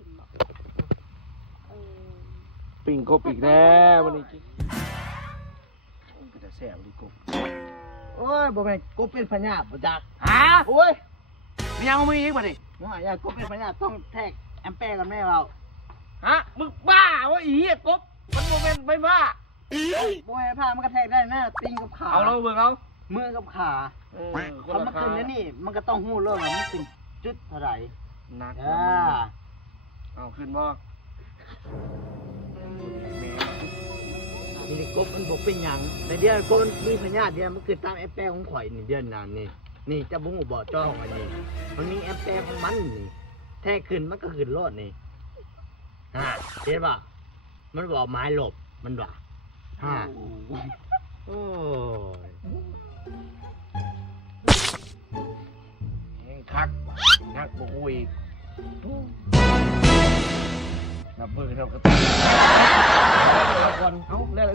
ถิ่นบอกปิ่งกบอีกแล้ววันนี้ก็จะแซ่บดีกบโอ้ยบ่แม่นกบเป็นพญาบ่จัก ฮะ โอ้ย มียังมีอีกป่ะนี่ ว่าอย่ากบเป็นพญาต้องแทกแอมแปร์กันแม่เรา ฮะมึงบ้าวะอีเหี้ยกบมันโมเมนต์ไม่บ้า บ่ให้ผ้ามันก็แทกได้นะตีนกับขา เอาเราเบิ่งเอา มือกับขา คน ถ้า ละ มัน ขา ขึ้นแล้วนี่มันก็ต้องหู้เรื่องว่ามันขึ้นจุดเท่าไหร่ หนัก อ่า เอาขึ้นบ่ นี่กบมันบ่เป็นหยังแต่เดี๋ยวกบมันมีพญาเดี๋ยวมันคือตามแอมแปร์ของข่อยนี่เดือนนั้นนี่นี่จะบ่ฮู้บ่จ้องอันนี้มันมีแอมแปร์ของมันนี่แท้ขึ้นมันก็ขึ้นโลดนี่เห็นป่ะมันบอกไม้หลบมันว่าโอ้ย คักนักบ่คุยนับเบิ่งเท่ากับก่อนเอ้าแล้ว